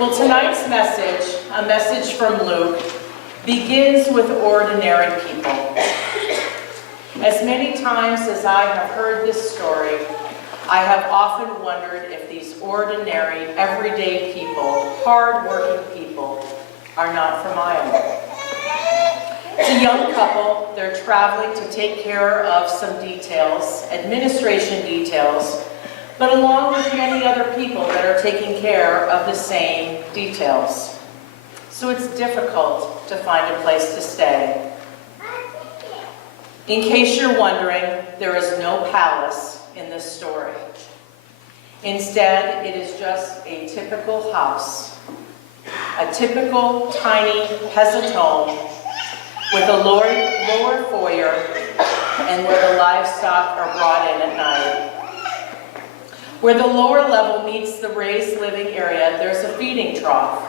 Well, tonight's message, a message from Luke, begins with ordinary people. As many times as I have heard this story, I have often wondered if these ordinary, everyday people, hard-working people, are not from Iowa. It's a young couple. They're traveling to take care of some details, administration details, but along with many other people that are taking care of the same details. So it's difficult to find a place to stay. In case you're wondering, there is no palace in this story. Instead, it is just a typical house, a typical tiny peasant home with a lower foyer and where the livestock are brought in at night. Where the lower level meets the raised living area, there's a feeding trough.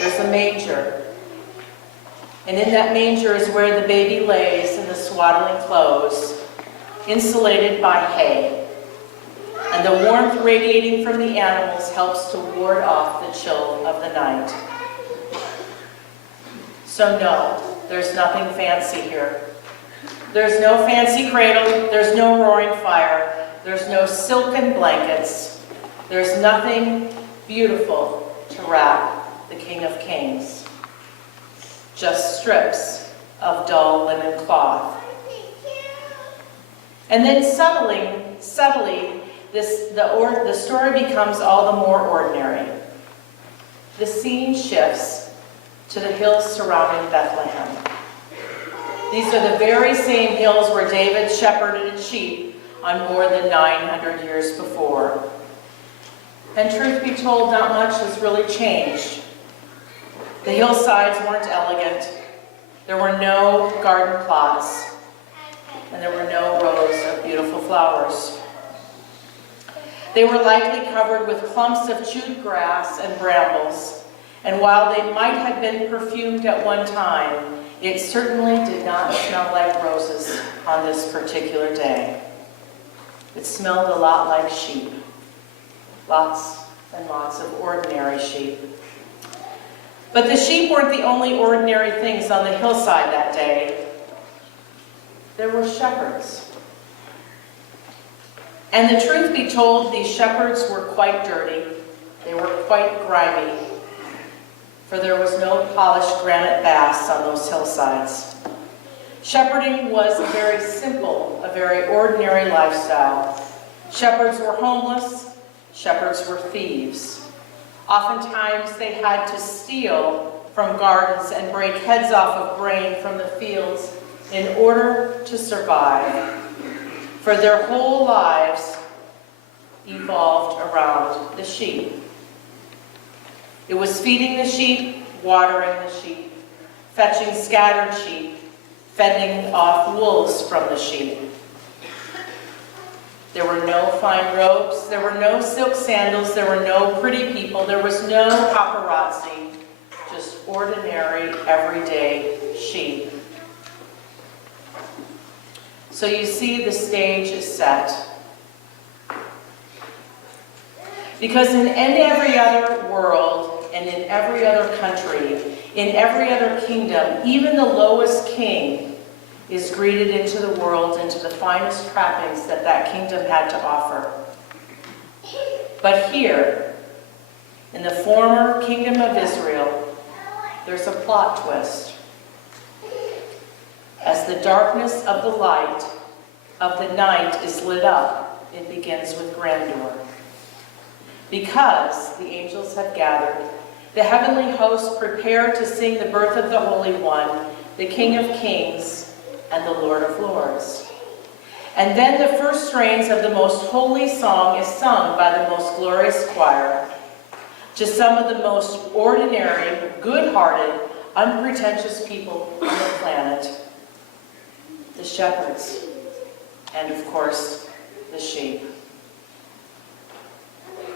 There's a manger. And in that manger is where the baby lays in the swaddling clothes, insulated by hay. And the warmth radiating from the animals helps to ward off the chill of the night. So no, there's nothing fancy here. There's no fancy cradle, there's no roaring fire, there's no silken blankets, there's nothing beautiful to wrap the King of Kings. Just strips of dull linen cloth. And then subtly, the story becomes all the more ordinary. The scene shifts to the hills surrounding Bethlehem. These are the very same hills where David shepherded sheep on more than 900 years before. And truth be told, not much has really changed. The hillsides weren't elegant. There were no garden plots, and there were no rows of beautiful flowers. They were likely covered with clumps of chewed grass and brambles, and while they might have been perfumed at one time, it certainly did not smell like roses on this particular day. It smelled a lot like sheep. Lots and lots of ordinary sheep. But the sheep weren't the only ordinary things on the hillside that day. There were shepherds. And the truth be told, these shepherds were quite dirty. They were quite grimy, for there was no polished granite baths on those hillsides. Shepherding was a very simple, a very ordinary lifestyle. Shepherds were homeless. Shepherds were thieves. Oftentimes they had to steal from gardens and break heads off of grain from the fields in order to survive. For their whole lives evolved around the sheep. It was feeding the sheep, watering the sheep, fetching scattered sheep, fending off wolves from the sheep. There were no fine robes, there were no silk sandals, there were no pretty people, there was no paparazzi, just ordinary, everyday sheep. So you see, the stage is set. Because in every other world, and in every other country, in every other kingdom, even the lowest king is greeted into the world, into the finest trappings that that kingdom had to offer. But here, in the former kingdom of Israel, there's a plot twist. As the darkness of the light of the night is lit up, it begins with grandeur. Because the angels have gathered, the heavenly hosts prepare to sing the birth of the Holy One, the King of Kings, and the Lord of Lords. And then the first strains of the most holy song is sung by the most glorious choir to some of the most ordinary, good-hearted, unpretentious people on the planet, the shepherds, and of course, the sheep.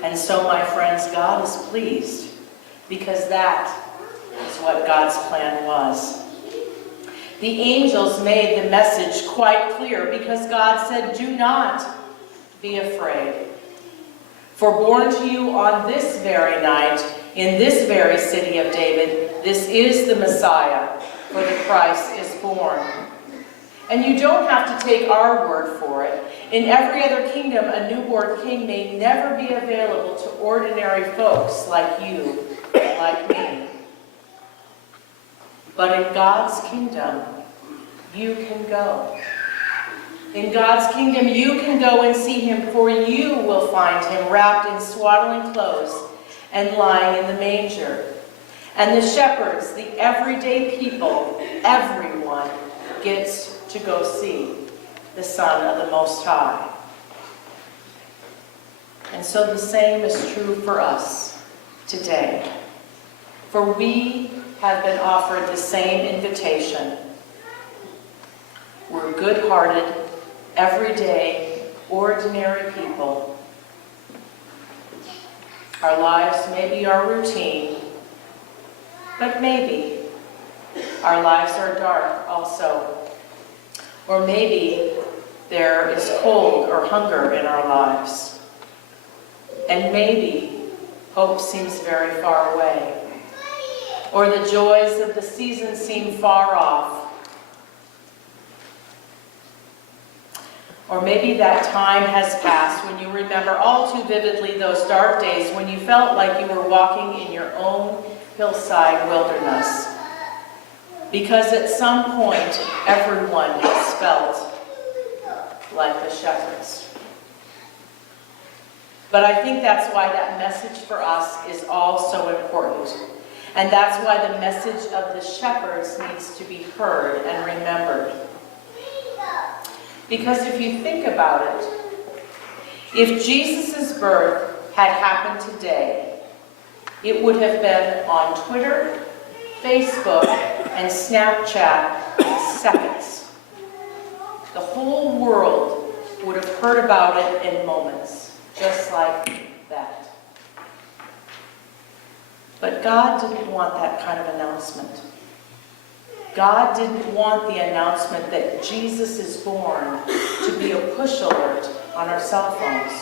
And so, my friends, God is pleased, because that is what God's plan was. The angels made the message quite clear, because God said, "Do not be afraid. For born to you on this very night, in this very city of David, this is the Messiah, for the Christ is born. And you don't have to take our word for it. In every other kingdom, a newborn king may never be available to ordinary folks like you, like me. But in God's kingdom, you can go. In God's kingdom, you can go and see him, for you will find him wrapped in swaddling clothes and lying in the manger. And the shepherds, the everyday people, everyone gets to go see the Son of the Most High. And so the same is true for us today. For we have been offered the same invitation. We're good-hearted, everyday, ordinary people. Our lives maybe are routine, but maybe our lives are dark also. Or maybe there is cold or hunger in our lives. And maybe hope seems very far away. Or the joys of the season seem far off. Or maybe that time has passed when you remember all too vividly those dark days when you felt like you were walking in your own hillside wilderness. Because at some point, everyone has felt like the shepherds. But I think that's why that message for us is all so important. And that's why the message of the shepherds needs to be heard and remembered. Because if you think about it, if Jesus' birth had happened today, it would have been on Twitter, Facebook, and Snapchat in seconds. The whole world would have heard about it in moments, just like that. But God didn't want that kind of announcement. God didn't want the announcement that Jesus is born to be a push alert on our cell phones.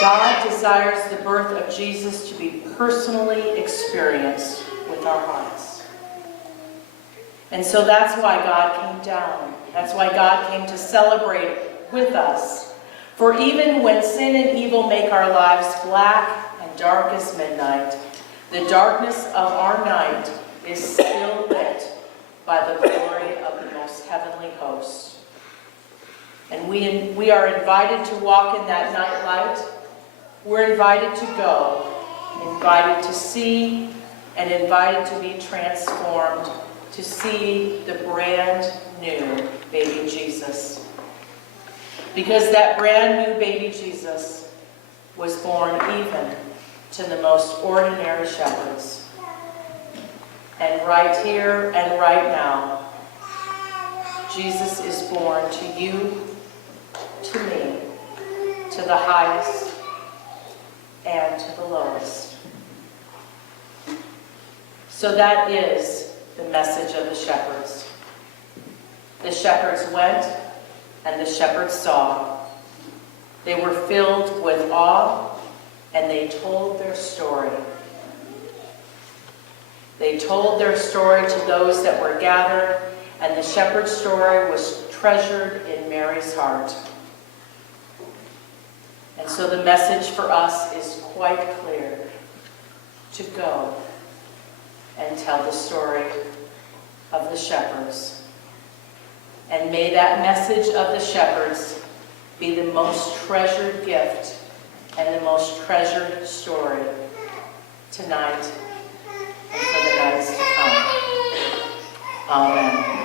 God desires the birth of Jesus to be personally experienced with our hearts. And so that's why God came down. That's why God came to celebrate with us. For even when sin and evil make our lives black and dark as midnight, the darkness of our night is still lit by the glory of the most heavenly host. And we are invited to walk in that night light. We're invited to go, invited to see, and invited to be transformed, to see the brand new baby Jesus. Because that brand new baby Jesus was born even to the most ordinary shepherds. And right here and right now, Jesus is born to you, to me, to the highest, and to the lowest. So that is the message of the shepherds. The shepherds went, and the shepherds saw. They were filled with awe, and they told their story. They told their story to those that were gathered, and the shepherd's story was treasured in Mary's heart. And so the message for us is quite clear: to go and tell the story of the shepherds. And may that message of the shepherds be the most treasured gift and the most treasured story tonight and for the nights to come. Amen.